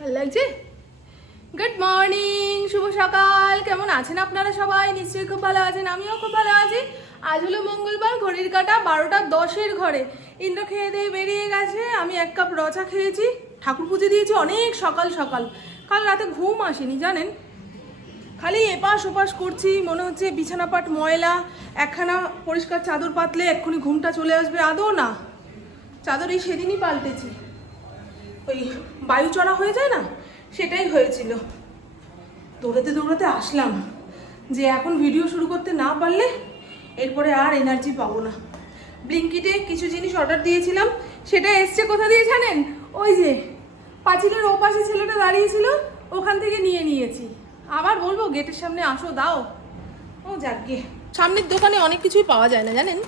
ভালো লাগছে? Good morning শুভ সকাল। কেমন আছেন আপনারা সবাই? নিশ্চয়ই খুব ভালো আছেন, আমিও খুব ভালো আছি। আজ হলো মঙ্গলবার, ঘড়ির কাটা বারোটা দশের ঘরে। ইন্দ্র খেয়ে দিয়ে বেরিয়ে গেছে, আমি এক কাপ রচা খেয়েছি। ঠাকুর পুজো দিয়েছি অনেক সকাল সকাল। কাল রাতে ঘুম আসেনি, জানেন? খালি এপাশ ওপাশ করছি, মনে হচ্ছে বিছানা পাট ময়লা, একখানা পরিষ্কার চাদর পাতলে এক্ষুনি ঘুমটা চলে আসবে। আদৌ না, চাদর এই সেদিনই পাল্টেছি। ওই বায়ু চড়া হয়ে যায় না? সেটাই হয়েছিল। দৌড়াতে দৌড়াতে আসলাম যে এখন ভিডিও শুরু করতে না পারলে এরপরে আর এনার্জি পাবো না। ব্লিঙ্কিটে কিছু জিনিস অর্ডার দিয়েছিলাম, সেটা এসছে কোথা দিয়ে জানেন? ওই যে পাঁচিলের ওপাশে ছেলেটা দাঁড়িয়েছিল, ওখান থেকে নিয়ে নিয়েছি। আবার বলব, গেটের সামনে আসো, দাও। ও যাক গিয়ে সামনের দোকানে অনেক কিছুই পাওয়া যায় না, জানেন?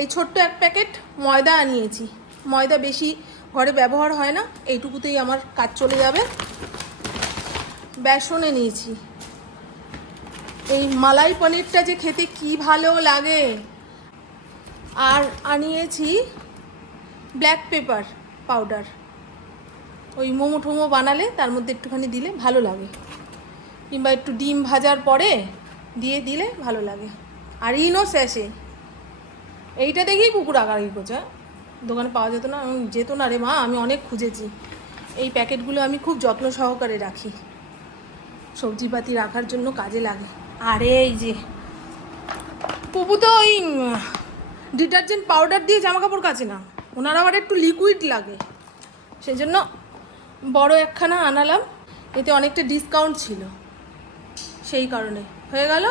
এই ছোট্ট এক প্যাকেট ময়দা আনিয়েছি। ময়দা বেশি ঘরে ব্যবহার হয় না, এইটুকুতেই আমার কাজ চলে যাবে। বেসনে নিয়েছি। এই মালাই পনিরটা যে খেতে কি ভালো লাগে। আর আনিয়েছি ব্ল্যাক পেপার পাউডার। ওই মোমো ঠোমো বানালে তার মধ্যে একটুখানি দিলে ভালো লাগে। কিংবা একটু ডিম ভাজার পরে দিয়ে দিলে ভালো লাগে। আর ইনো স্যাশে। এইটা দেখেই কুকুর আগাড়ি করছে হ্যাঁ? দোকানে পাওয়া যেত না যেত না রে মা, আমি অনেক খুঁজেছি। এই প্যাকেটগুলো আমি খুব যত্ন সহকারে রাখি। সবজিপাতি রাখার জন্য কাজে লাগে। আরে এই যে, পুপু তো ওই ডিটারজেন্ট পাউডার দিয়ে জামা কাপড় কাচে না। ওনার আবার একটু লিকুইড লাগে। সেই জন্য বড় একখানা আনালাম, এতে অনেকটা ডিসকাউন্ট ছিল। সেই কারণে হয়ে গেল।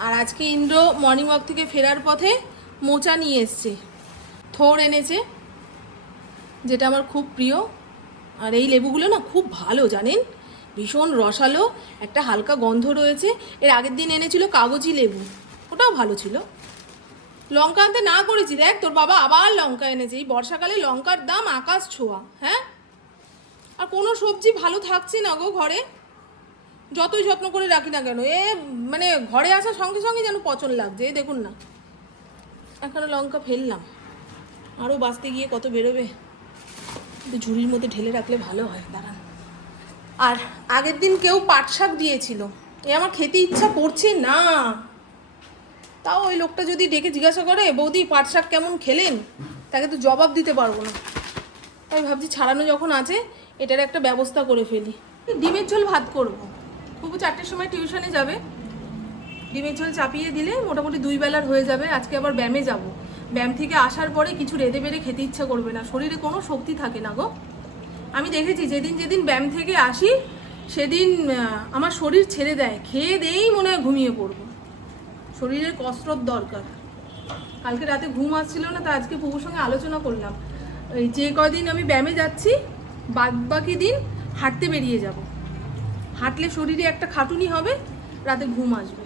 আর আজকে ইন্দ্র মর্নিং ওয়াক থেকে ফেরার পথে মোচা নিয়ে এসছে। থোর এনেছে, যেটা আমার খুব প্রিয়। আর এই লেবুগুলো না খুব ভালো, জানেন? ভীষণ রসালো, একটা হালকা গন্ধ রয়েছে। এর আগের দিন এনেছিল কাগজি লেবু, ওটাও ভালো ছিল। লঙ্কা আনতে না করেছি, দেখ, তোর বাবা আবার লঙ্কা এনেছে। এই বর্ষাকালে লঙ্কার দাম আকাশ ছোঁয়া হ্যাঁ? আর কোনো সবজি ভালো থাকছে না গো ঘরে। যতই যত্ন করে রাখি না কেন, এ মানে ঘরে আসার সঙ্গে সঙ্গে যেন পচন লাগছে এই দেখুন না। এখনও লঙ্কা ফেললাম। আরও বাঁচতে গিয়ে কত বেরোবে? ঝুড়ির মধ্যে ঢেলে রাখলে ভালো হয়, দাঁড়ান। আর আগের দিন কেউ পাট শাক দিয়েছিল। এ আমার খেতে ইচ্ছা করছে না। তাও ওই লোকটা যদি ডেকে জিজ্ঞাসা করে, বৌদি, পাট শাক কেমন খেলেন? তাকে তো জবাব দিতে পারব না। তাই ভাবছি ছাড়ানো যখন আছে, এটার একটা ব্যবস্থা করে ফেলি। ডিমের ঝোল ভাত করব। খুব চারটের সময় টিউশনে যাবে। ডিমের ঝোল চাপিয়ে দিলে মোটামুটি দুই বেলার হয়ে যাবে। আজকে আবার ব্যায়ামে যাব। ব্যায়াম থেকে আসার পরে কিছু রেঁধে বেড়ে খেতে ইচ্ছা করবে না। শরীরে কোনো শক্তি থাকে না গো। আমি দেখেছি, যেদিন যেদিন ব্যায়াম থেকে আসি, সেদিন আমার শরীর ছেড়ে দেয়। খেয়ে দেই মনে হয় ঘুমিয়ে পড়ব। শরীরের কসরত দরকার। কালকে রাতে ঘুম আসছিল না তা আজকে পুকুর সঙ্গে আলোচনা করলাম। এই যে কদিন আমি ব্যায়ামে যাচ্ছি বাদ বাকি দিন হাঁটতে বেরিয়ে যাব। হাঁটলে শরীরে একটা খাটুনি হবে, রাতে ঘুম আসবে।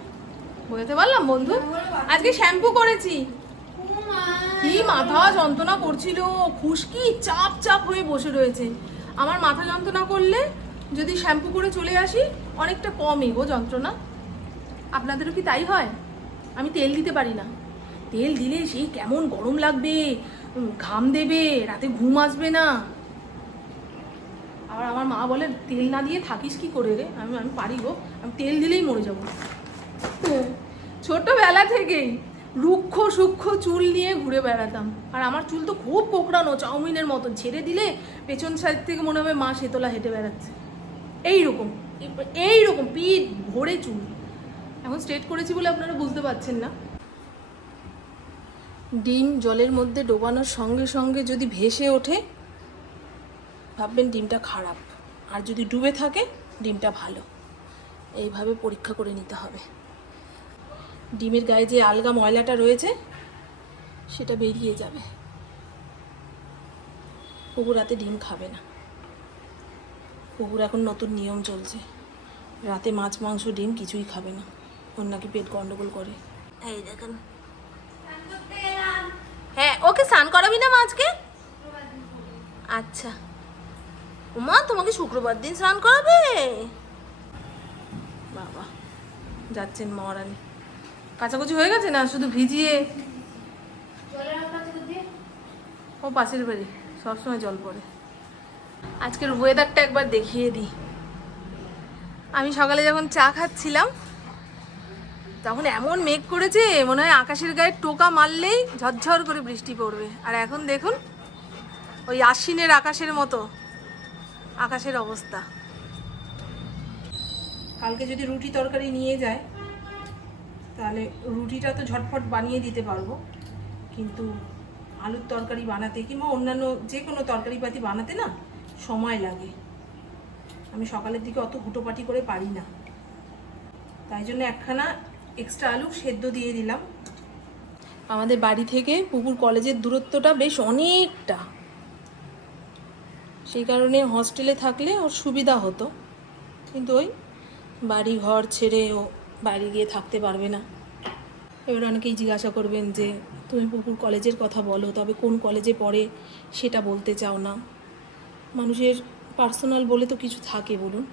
বোঝাতে পারলাম বন্ধু? আজকে শ্যাম্পু করেছি। কি মাথা যন্ত্রণা করছিল? খুশকি চাপ চাপ হয়ে বসে রয়েছে। আমার মাথা যন্ত্রণা করলে যদি শ্যাম্পু করে চলে আসি, অনেকটা কমে। গো যন্ত্রণা? আপনাদেরও কি তাই হয়? আমি তেল দিতে পারি না। তেল দিলে সেই কেমন গরম লাগবে? ঘাম দেবে, রাতে ঘুম আসবে না। আবার আমার মা বলে, তেল না দিয়ে থাকিস কি করে রে? আমি আমি পারি গো। আমি তেল দিলেই মরে যাব। ছোটবেলা থেকেই। রুক্ষ সূক্ষ্ম চুল নিয়ে ঘুরে বেড়াতাম। আর আমার চুল তো খুব কোকড়ানো, চাউমিনের মতন। ছেড়ে দিলে পেছন সাইড থেকে মনে হবে মা সেতলা হেঁটে বেড়াচ্ছে। এইরকম এইরকম, পিঠ ভরে চুল। এখন স্ট্রেট করেছি বলে আপনারা বুঝতে পারছেন না। ডিম জলের মধ্যে ডোবানোর সঙ্গে সঙ্গে যদি ভেসে ওঠে, ভাববেন ডিমটা খারাপ। আর যদি ডুবে থাকে, ডিমটা ভালো। এইভাবে পরীক্ষা করে নিতে হবে। ডিমের গায়ে যে আলগা ময়লাটা রয়েছে, সেটা বেরিয়ে যাবে। কুকুর রাতে ডিম খাবে না। কুকুর এখন নতুন নিয়ম চলছে। রাতে মাছ, মাংস, ডিম কিছুই খাবে না। ওর নাকি পেট গন্ডগোল করে। এই দেখেন। হ্যাঁ ওকে স্নান করাবি না আজকে আচ্ছা। মা তোমাকে শুক্রবার দিন স্নান করাবে? বাবা, যাচ্ছেন মহারানী। কাচাকুচি হয়ে গেছে না? শুধু ভিজিয়ে? ও পাশের বাড়ি সবসময় জল পড়ে। আজকের ওয়েদারটা একবার দেখিয়ে দিই। আমি সকালে যখন চা খাচ্ছিলাম তখন এমন মেঘ করেছে মনে হয় আকাশের গায়ে টোকা মারলেই ঝরঝর করে বৃষ্টি পড়বে। আর এখন দেখুন ওই আশ্বিনের আকাশের মতো আকাশের অবস্থা। কালকে যদি রুটি তরকারি নিয়ে যায় তাহলে রুটিটা তো ঝটফট বানিয়ে দিতে পারব, কিন্তু আলুর তরকারি বানাতে কিংবা অন্যান্য যে কোনো তরকারিপাতি বানাতে না সময় লাগে। আমি সকালের দিকে অত হুটোপাটি করে পারি না। তাই জন্য একখানা এক্সট্রা আলু সেদ্ধ দিয়ে দিলাম। আমাদের বাড়ি থেকে পুকুর কলেজের দূরত্বটা বেশ অনেকটা। সেই কারণে হস্টেলে থাকলে ওর সুবিধা হতো। কিন্তু ওই বাড়ি ঘর ছেড়ে ও বাড়ি গিয়ে থাকতে পারবে না। এবার অনেকেই জিজ্ঞাসা করবেন যে তুমি পুকুর কলেজের কথা বলো তবে কোন কলেজে পড়ে সেটা বলতে চাও না? মানুষের পার্সোনাল বলে তো কিছু থাকে বলুন।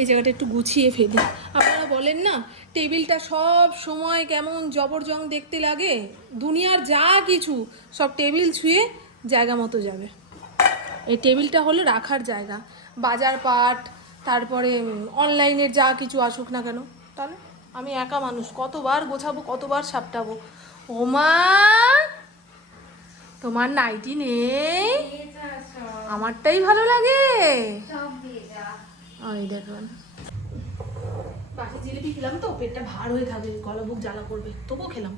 এই জায়গাটা একটু গুছিয়ে ফেলি। আপনারা বলেন না টেবিলটা সব সময় কেমন জবরজং দেখতে লাগে? দুনিয়ার যা কিছু সব টেবিল ছুঁয়ে জায়গা মতো যাবে। এই টেবিলটা হলো রাখার জায়গা। বাজার পাট, তারপরে অনলাইনের যা কিছু আসুক না কেন, তাহলে আমি একা মানুষ, কতবার গোছাবো, কতবার সাপটাবো। ওমা তোমার নাইটি নেই? আমারটাই ভালো লাগে। ওই দেখুন পাশে জিলিপি খেলাম তো, পেটটা ভার হয়ে থাকবে গলা বুক জ্বালা করবে, তবুও খেলাম।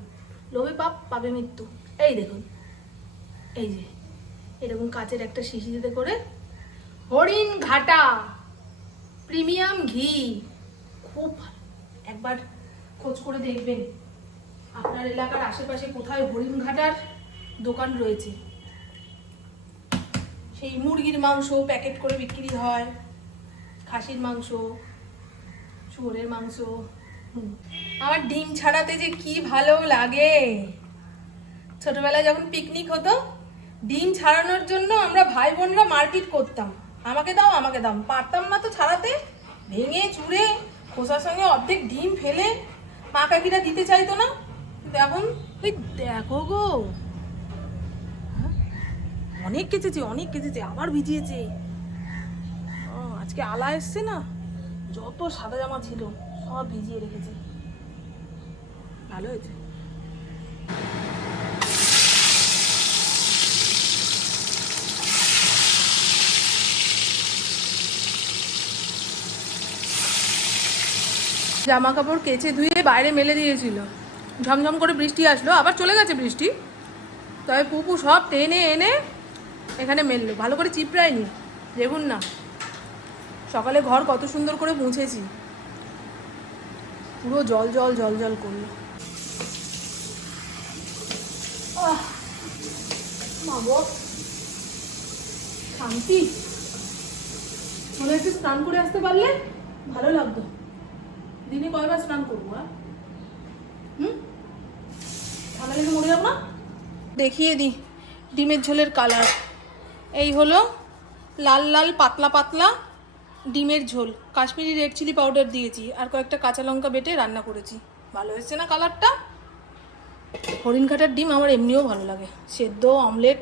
লোভে পাপ পাবে মৃত্যু। এই দেখুন। এই যে। এরকম কাচের একটা শিশিতে করে। হরিণ ঘাটা, প্রিমিয়াম ঘি। খুব একবার খোঁজ করে দেখবেন। আপনার এলাকার আশেপাশে কোথায় হরিণ ঘাটার দোকান রয়েছে? সেই মুরগির মাংস প্যাকেট করে বিক্রি হয়। খাসির মাংস, শুয়োরের মাংস। আমার ডিম ছাড়াতে যে কি ভালো লাগে। ছোটবেলায় যখন পিকনিক হতো ডিম ছাড়ানোর জন্য আমরা ভাই বোনরা মারপিট করতাম। আমাকে দাও আমাকে দাও। পারতাম না তো ছাড়াতে। ভেঙে চুড়ে খোসার সঙ্গে অর্ধেক ডিম ফেলে মা কাকিরা দিতে চাইতো না। এখন ওই দেখো গো। হ্যাঁ? অনেক কেচেছে অনেক কেচেছে, আবার ভিজিয়েছে। আজকে আলা এসছে না? যত সাদা জামা ছিল, সব ভিজিয়ে রেখেছে। ভালো হয়েছে? জামা কাপড় কেচে ধুয়ে বাইরে মেলে দিয়েছিল। ঝমঝম করে বৃষ্টি আসলো, আবার চলে গেছে বৃষ্টি। তবে পুপু সব টেনে এনে এখানে মেললো। ভালো করে চিপড়ায়নি, দেখুন না। সকালে ঘর কত সুন্দর করে মুছেছি। পুরো জল জল জল জল করল। শান্তি। মনে একটু স্নান করে আসতে পারলে ভালো লাগতো। দিনে কয়বার স্নান করব হুম? দেখিয়ে দিই, ডিমের ঝোলের কালার। এই হলো লাল লাল পাতলা পাতলা ডিমের ঝোল। কাশ্মীরি রেড চিলি পাউডার দিয়েছি আর কয়েকটা কাঁচা লঙ্কা বেটে রান্না করেছি। ভালো হয়েছে না কালারটা? হরিণ কাটার ডিম আমার এমনিও ভালো লাগে। সেদ্ধ, অমলেট,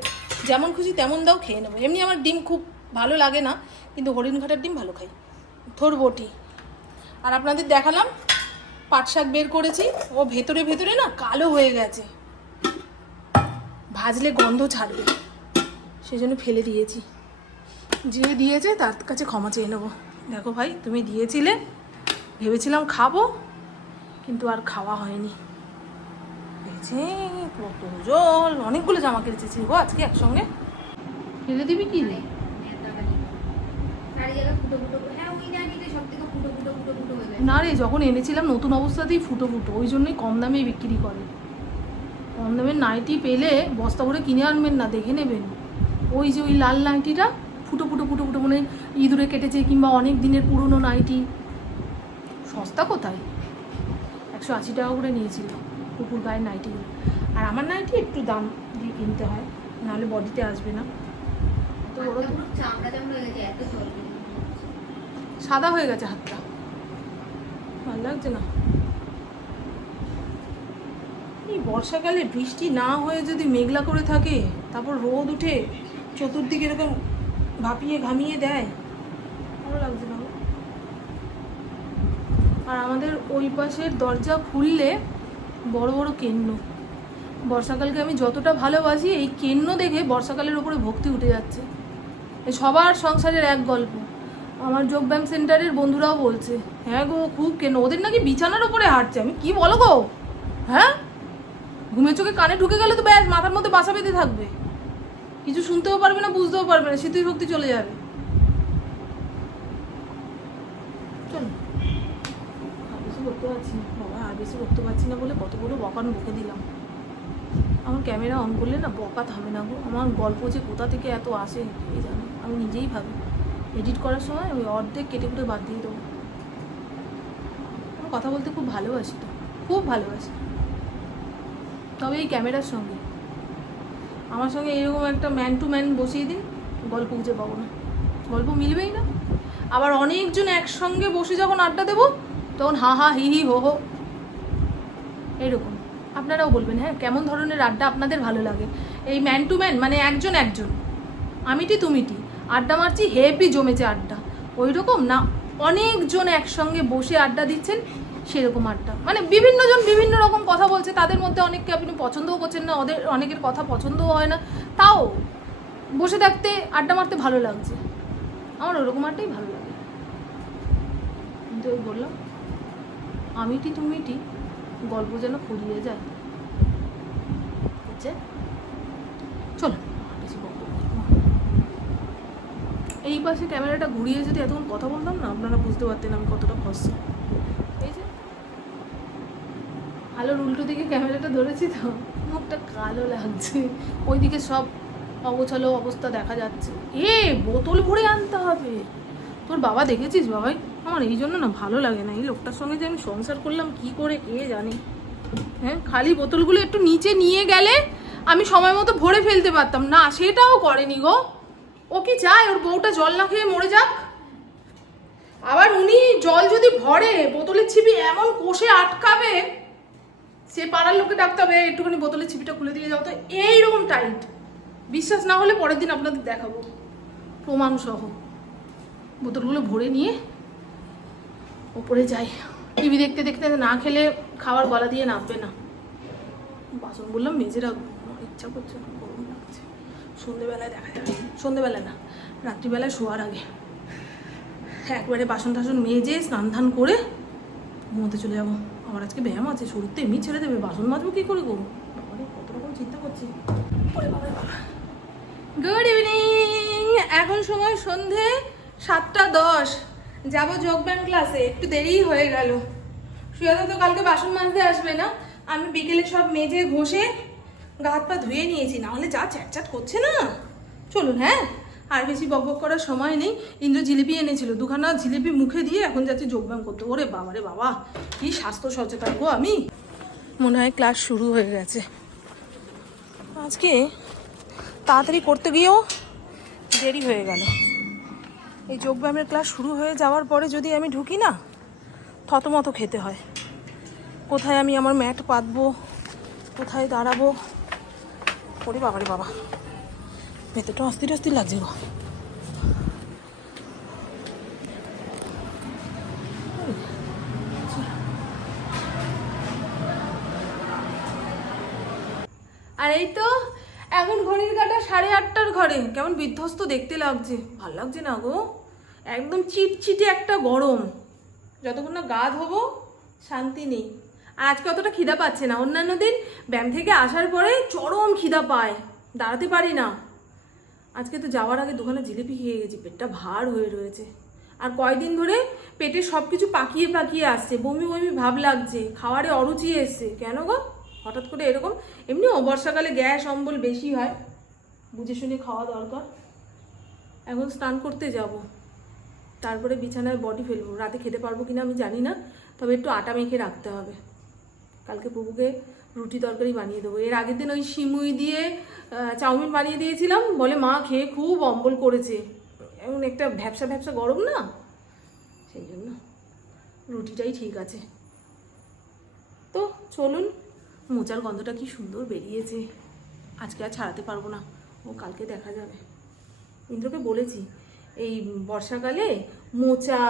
যেমন খুশি তেমন দাও খেয়ে নেব। এমনি আমার ডিম খুব ভালো লাগে না, কিন্তু হরিণ ঘাটার ডিম ভালো খাই। থোর বটি আর আপনাদের দেখালাম পাট শাক বের করেছি ও ভেতরে ভেতরে না কালো হয়ে গেছে। ভাজলে গন্ধ ছাড়বে সেজন্য ফেলে দিয়েছি। যে দিয়েছে তার কাছে ক্ষমা চেয়ে নেব। দেখো ভাই তুমি দিয়েছিলে ভেবেছিলাম খাব কিন্তু আর খাওয়া হয়নি। দেখছি কত জল অনেকগুলো জামা কেচেছি গো আজকে একসঙ্গে। ফেলে দিবি কি রে? না রে যখন এনেছিলাম নতুন অবস্থাতেই ফুটো ফুটো। ওই জন্যই কম দামেই বিক্রি করে। কম দামের নাইটি পেলে বস্তা ভরে কিনে আনবেন না দেখে নেবেন। ওই যে ওই লাল নাইটিটা ফুটো ফুটো ফুটো ফুটো মানে ইঁদুরে কেটেছে কিংবা অনেক দিনের পুরনো নাইটি। সস্তা কোথায়? একশো আশি টাকা করে নিয়েছিল কুকুর গায়ের নাইটিগুলো আর আমার নাইটি একটু দাম দিয়ে কিনতে হয় নাহলে বডিতে আসবে না। তো ওরা চামড়া চামড়া গেছে এত চর্বি সাদা হয়ে গেছে হাতটা। ভালো লাগছে না? এই বর্ষাকালে বৃষ্টি না হয়ে যদি মেঘলা করে থাকে, তারপর রোদ উঠে চতুর্দিকে এরকম ভাপিয়ে ঘামিয়ে দেয়, ভালো লাগছে না আর আমাদের ওই পাশের দরজা খুললে বড় বড় কেন্ন। বর্ষাকালকে আমি যতটা ভালোবাসি, এই কেন্ন দেখে বর্ষাকালের উপরে ভক্তি উঠে যাচ্ছে। সবার সংসারের এক গল্প। আমার যোগব্যায়াম সেন্টারের বন্ধুরাও বলছে হ্যাঁ গো, খুব কেন? ওদের নাকি বিছানার উপরে হাঁটছে। আমি কি বলো গো? হ্যাঁ? ঘুমের চোখে কানে ঢুকে গেলে তো ব্যাস, মাথার মধ্যে বাসা বেঁধে থাকবে। কিছু শুনতেও পারবে না, বুঝতেও পারবে না স্মৃতি শক্তি চলে যাবে। চল। আর বেশি করতে পারছি না, বাবা বেশি করতে পারছি না বলে কতগুলো বকানো বকে দিলাম। আমার ক্যামেরা অন করলে না বকা থামে না গো। আমার গল্প যে কোথা থেকে এত আসে আমি নিজেই ভাবি। এডিট করার সময় ওই অর্ধেক কেটে কুটে বাদ দিয়ে দেবো। কথা বলতে খুব ভালোবাসি তো, খুব ভালোবাসি। তবে এই ক্যামেরার সঙ্গে। আমার সঙ্গে এরকম একটা ম্যান টু ম্যান বসিয়ে দিন, গল্প খুঁজে পাবো না। গল্প মিলবেই না। আবার অনেকজন একসঙ্গে বসে যখন আড্ডা দেবো, তখন হা হা হি হি হো হো। এরকম। আপনারাও বলবেন হ্যাঁ কেমন ধরনের আড্ডা আপনাদের ভালো লাগে? এই ম্যান টু ম্যান মানে একজন একজন। আমিটি তুমিটি। আড্ডা মারছি হেভি জমেছে আড্ডা। ওই রকম না, অনেকজন একসঙ্গে বসে আড্ডা দিচ্ছেন, সেরকম আড্ডা। মানে বিভিন্ন জন বিভিন্ন রকম কথা বলছে, তাদের মধ্যে অনেককে আপনি পছন্দও করছেন না, ওদের অনেকের কথা পছন্দও হয় না। তাও বসে থাকতে, আড্ডা মারতে ভালো লাগছে। আমার ওরকম আড্ডাই ভালো লাগে। কিন্তু ওই বললাম আমিটি তুমিটি গল্প যেন ফুরিয়ে যায় চলো আর বেশি বকবক করব না। এই পাশে ক্যামেরাটা ঘুরিয়ে যদি এতক্ষণ কথা বলতাম না, আপনারা বুঝতে পারতেন আমি কতটা ফসছি এই যে। আলোর উল্টো দিকে ক্যামেরাটা ধরেছি তো, মুখটা কালো লাগছে। ওইদিকে সব অগোছালো অবস্থা দেখা যাচ্ছে। এ, বোতল ভরে আনতে হবে। তোর বাবা দেখেছিস বাবাই? আমার এই জন্য না ভালো লাগে না। এই লোকটার সঙ্গে যে আমি সংসার করলাম, কি করে কে জানে? হ্যাঁ খালি বোতলগুলো একটু নিচে নিয়ে গেলে আমি সময় মতো ভরে ফেলতে পারতাম। না, সেটাও করেনি গো। ও কি চায়? ওর বউটা জল না খেয়ে মরে যাক? আবার উনি জল যদি ভরে, বোতলের ছিপি এমন কোষে আটকাবে, সে পাড়ার লোকে ডাকতে হবে, একটুখানি বোতলের ছিপিটা খুলে দিয়ে যাও তো। এইরকম টাইট বিশ্বাস না হলে পরের দিন আপনাদের দেখাবো। প্রমাণ সহ। বোতলগুলো ভরে নিয়ে ওপরে যাই। টিভি দেখতে দেখতে না খেলে খাবার গলা দিয়ে নামবে না। বাসন বললাম মেজে রাখব ইচ্ছা করছে না। সন্ধেবেলায় দেখা যাবে সন্ধেবেলায় না, রাত্রিবেলায় শোয়ার আগে। একবারে বাসন টাসন মেজে স্নান ধান করে ঘুমোতে চলে যাব। আমার আজকে ব্যায়াম আছে শরীর তো এমনি ছেড়ে দেবে, বাসন মাজবো কী করে বাবারে, কত রকম চিন্তা করছি। গুড ইভিনিং এখন সময় সন্ধে সাতটা দশ। যাব যোগব্যায়াম ক্লাসে একটু দেরিই হয়ে গেল। সুয়াদা তো কালকে বাসন মাজতে আসবে না। আমি বিকেলে সব মেজে ঘষে গা হাত পা ধুয়ে নিয়েছি, না হলে যা চ্যাটচ্যাট করছে না। চলুন হ্যাঁ? আর বেশি বকবক করার সময় নেই। ইন্দ্র জিলিপি এনেছিল, দুখানা জিলিপি মুখে দিয়ে এখন যাচ্ছে যোগব্যায়াম করতে। ওরে বাবা রে বাবা, কি স্বাস্থ্য সচেতন গো আমি। মনে হয় ক্লাস শুরু হয়ে গেছে। আজকে তাড়াতাড়ি করতে গিয়েও দেরি হয়ে গেল। এই যোগব্যায়ামের ক্লাস শুরু হয়ে যাওয়ার পরে যদি আমি ঢুকি না, থতমত খেতে হয়। কোথায় আমি আমার ম্যাট পাতবো, কোথায় দাঁড়াবো বাবা। ভেতরটা অস্থির অস্থির লাগছে গো। আর এই তো, এখন ঘড়ির কাটা সাড়ে আটটার ঘরে। কেমন বিধ্বস্ত দেখতে লাগছে। ভালো লাগছে না গো? একদম চিটচিটে একটা গরম। যতক্ষণ না গা ধোবো, শান্তি নেই। আজকে অতটা খিদা পাচ্ছে না? অন্যান্য দিন ব্যায়াম থেকে আসার পরে চরম খিদা পায়। দাঁড়াতে পারি না। আজকে তো যাওয়ার আগে দোকানে জিলিপি খেয়ে গেছি, পেটটা ভার হয়ে রয়েছে। আর কয়দিন ধরে পেটে সব কিছু পাকিয়ে পাকিয়ে আসছে, বমি বমি ভাব লাগছে, খাওয়ারে অরুচি এসছে। কেন গো? হঠাৎ করে এরকম? এমনি বর্ষাকালে গ্যাস, অম্বল বেশি হয়। বুঝে শুনে খাওয়া দরকার। এখন স্নান করতে যাব। তারপরে বিছানায় বডি ফেলব। রাতে খেতে পারব কিনা আমি জানি না, তবে একটু আটা মেখে রাখতে হবে। কালকে প্রভুকে রুটি তরকারি বানিয়ে দেবো। এর আগের দিন ওই সিমুই দিয়ে চাউমিন বানিয়ে দিয়েছিলাম। বলে, মা, খেয়ে খুব অম্বল করেছে। এমন একটা ভ্যাবসা ভ্যাবসা গরম না? সেই জন্য রুটিটাই ঠিক আছে। তো চলুন, মোচার গন্ধটা কি সুন্দর বেরিয়েছে। আজকে আর ছাড়াতে পারব না। ও কালকে দেখা যাবে। ইন্দ্রকে বলেছি, এই বর্ষাকালে মোচা,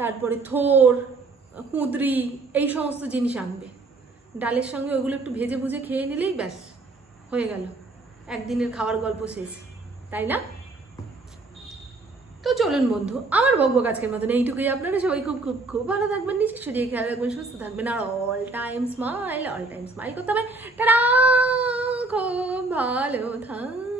তারপরে থোর, কুঁদরি, এই সমস্ত জিনিস আনবে। ডালের সঙ্গে ওগুলো একটু ভেজে ভুজে খেয়ে নিলেই ব্যাস, হয়ে গেল। একদিনের খাওয়ার গল্প শেষ, তাই না? তো চলুন বন্ধু, আমার বকবক আজকের মতন এইটুকুই। আপনারা সবাই খুব খুব খুব ভালো থাকবেন নিজে শরীরে খেয়াল রাখবেন, সুস্থ থাকবেন, আর all time smile all time smile করতে হবে। খুব ভালো থাক